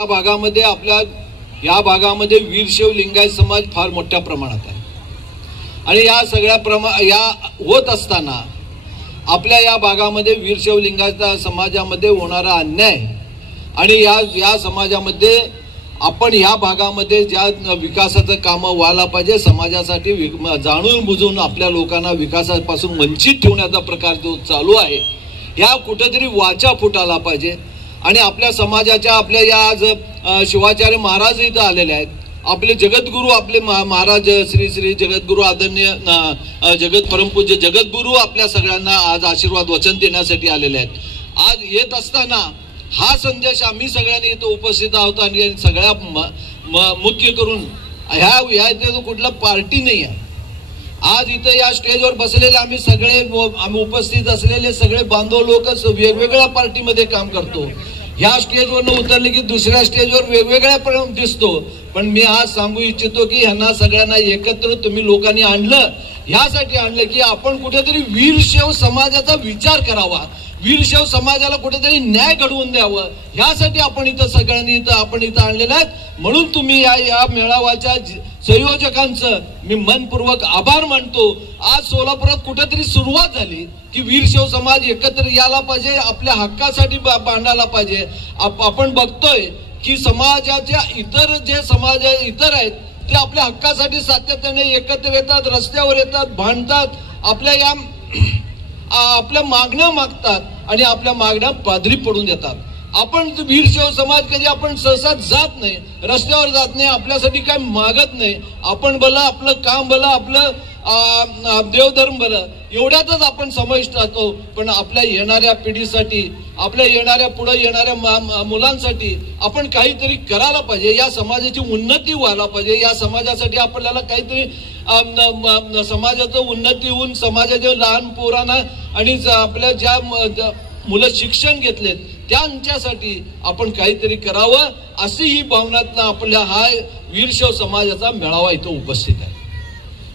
या भागामध्ये या भागामध्ये वीरशैव लिंगायत समाज फार मोठ्या प्रमाणात आहे आणि या सगळ्या होत असताना आपल्या या भागामध्ये वीरशैव लिंगायत समाजामध्ये होणारा अन्याय आणि या समाजामध्ये आपण या भागामध्ये ज्या विकासाचं काम व्हायला पाहिजे, समाजासाठी जाणून बुजून आपल्या लोकांना विकासापासून वंचित ठेवण्याचा प्रकार जो चालू आहे, ह्या कुठेतरी वाचा फुटायला पाहिजे। आणि आपल्या समाजाच्या आपल्या या आज शिवाचार्य महाराज इथं आलेले आहेत, आपले जगद्गुरु आपले महाराज श्री जगद्गुरु आदरणीय जगत परमपूज्य जगद्गुरु आपल्या सगळ्यांना आज आशीर्वाद वचन देण्यासाठी आलेले आहेत। आज येत असताना हा संदेश आम्ही सगळ्यांनी इथं उपस्थित आहोत आणि सगळ्या मुख्य करून ह्या कुठला पार्टी नाही आहे। आज इथं या स्टेजवर बसलेले आम्ही उपस्थित असलेले सगळे बांधव लोक वेगवेगळ्या पार्टीमध्ये काम करतो। ह्या स्टेजवरनं उतरले की दुसऱ्या स्टेजवर वेगवेगळ्या दिसतो, पण मी आज सांगू इच्छितो की ह्यांना सगळ्यांना एकत्र तुम्ही लोकांनी आणलं, ह्यासाठी आणलं की आपण कुठेतरी वीरशैव समाजाचा विचार करावा, वीरशैव समाजाला कुठेतरी न्याय घडवून द्यावं, ह्यासाठी आपण इथं सगळ्यांनी आपण इथं आणलेलं आहे। म्हणून तुम्ही या मेळाव्याच्या संयोजकांचं मी मनपूर्वक आभार मानतो। आज सोलापुरात कुठेतरी सुरुवात झाली की वीरशैव समाज एकत्र यायला पाहिजे, आपल्या हक्कासाठी भांडायला पाहिजे। आपण बघतोय की समाजाच्या इतर समाज आहेत ते आपल्या हक्कासाठी सातत्याने एकत्र येतात, रस्त्यावर येतात, भांडतात, आपल्या मागण्या मागतात आणि आपल्या मागण्या पादरी पडून देतात। आपण वीरशैव समाज कधी आपण सहसा जात नाही, रस्त्यावर जात नाही, आपल्यासाठी काय मागत नाही, आपण भलं आपलं काम भलं, आपलं देवधर्म भलं, एवढ्यातच आपण समाविष्ट राहतो। पण आपल्या येणाऱ्या पिढीसाठी, आपल्या येणाऱ्या पुढे येणाऱ्या मुलांसाठी आपण काहीतरी करायला पाहिजे, या समाजाची उन्नती व्हायला पाहिजे। या समाजासाठी आपल्याला काहीतरी समाजाचं उन्नती होऊन समाजाच्या लहान पोरांना आणि आपल्या ज्या मुलं शिक्षण घेतलेत त्यांच्यासाठी आपण काहीतरी करावं, अशी ही भावनातनं आपल्या हा वीरशैव समाजाचा मेळावा इथं उपस्थित आहे।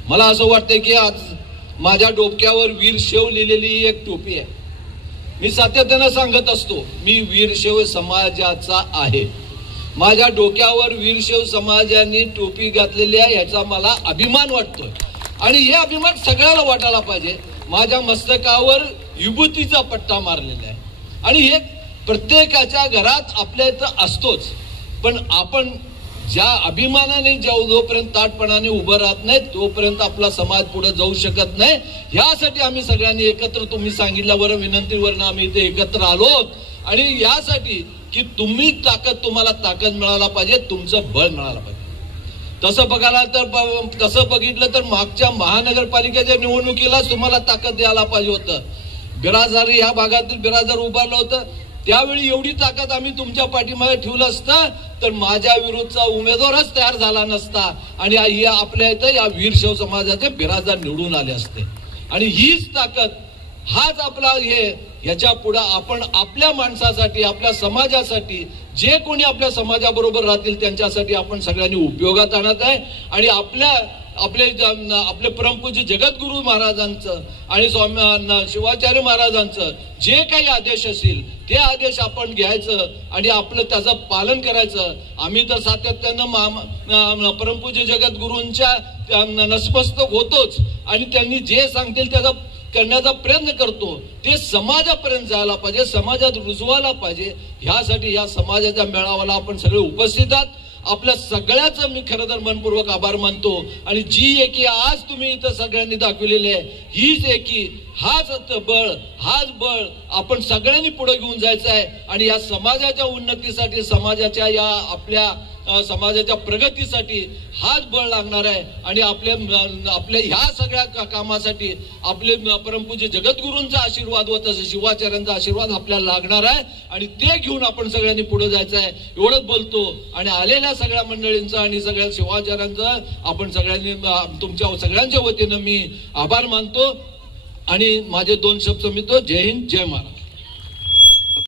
मला असं वाटतंय की आज माझ्या डोक्यावर वीरशैव लिहिलेली एक टोपी आहे। मी सातत्यानं सांगत असतो मी वीरशैव समाजाचा आहे, माझ्या डोक्यावर वीरशैव समाजाने टोपी घातलेली आहे, याचा मला अभिमान वाटतोय आणि हे अभिमान सगळ्याला वाटायला पाहिजे। माझ्या मस्तकावर विभूतीचा पट्टा मारलेला आहे आणि हे प्रत्येकाच्या घरात आपल्या इथं असतोच, पण आपण ज्या अभिमानाने जोपर्यंत ताटपणाने उभं राहत नाही तोपर्यंत आपला समाज पुढे जाऊ शकत नाही। यासाठी आम्ही सगळ्यांनी एकत्र, तुम्ही सांगितल्यावर विनंतीवरनं आम्ही इथे एकत्र आलो आणि यासाठी की तुम्हाला ताकद मिळायला पाहिजे, तुमचं बळ मिळायला पाहिजे। तसं बघितलं तर मागच्या महानगरपालिकेच्या निवडणुकीला तुम्हाला ताकद द्यायला पाहिजे होतं। बिराजदार या भागातील बिराजदार उभारलं होतं, त्यावेळी एवढी ताकद आम्ही तुमच्या पाठीमागे ठेवलं असतं तर माझ्या विरुद्धचा उमेदवारच तयार झाला नसता आणि आपल्या इथं या वीरशैव समाजाचे बिराजदार निवडून आले असते। आणि हीच ताकद, हाच आपला ह्याच्या पुढे आपण आपल्या माणसासाठी, आपल्या समाजासाठी, जे कोणी आपल्या समाजाबरोबर राहतील त्यांच्यासाठी आपण सगळ्यांनी उपयोगात आणत आहे। आणि आपले परमपूज्य जगद्गुरु महाराजांचं आणि शिवाचार्य महाराजांचं जे काही आदेश असतील ते आदेश आपण घ्यायचं आणि आपलं त्याचं पालन करायचं। आम्ही तर सातत्यानं परमपूज्य जगद्गुरूंच्या नतमस्तक होतोच आणि त्यांनी जे सांगतील त्याचा करण्याचा प्रयत्न करतो, ते समाजापर्यंत जायला पाहिजे, समाजात रुजवायला पाहिजे। ह्यासाठी या समाजाच्या मेळाव्याला आपण सगळे उपस्थित आहात। आपल्या सगळ्याचं मी खरं तर मनपूर्वक आभार मानतो आणि जी एकी आज तुम्ही इथं सगळ्यांनी दाखवलेली आहे, हीच एकी, हाच बळ आपण सगळ्यांनी पुढे घेऊन जायचं आहे आणि या समाजाच्या उन्नतीसाठी, समाजाच्या या आपल्या समाजाच्या प्रगतीसाठी हाच बळ लागणार आहे। आणि आपल्या ह्या सगळ्या कामासाठी आपले परमपूज्य जगद्गुरूंचा आशीर्वाद व तसं शिवाचार्यांचा आशीर्वाद आपल्याला लागणार आहे आणि ते घेऊन आपण सगळ्यांनी पुढे जायचं आहे। एवढंच बोलतो आणि आलेल्या सगळ्या मंडळींचा आणि सगळ्या शिवाचार्यांचा आपण सगळ्यांनी तुमच्या सगळ्यांच्या वतीनं मी आभार मानतो आणि माझे 2 शब्द संपवितो। जय हिंद, जय महाराज।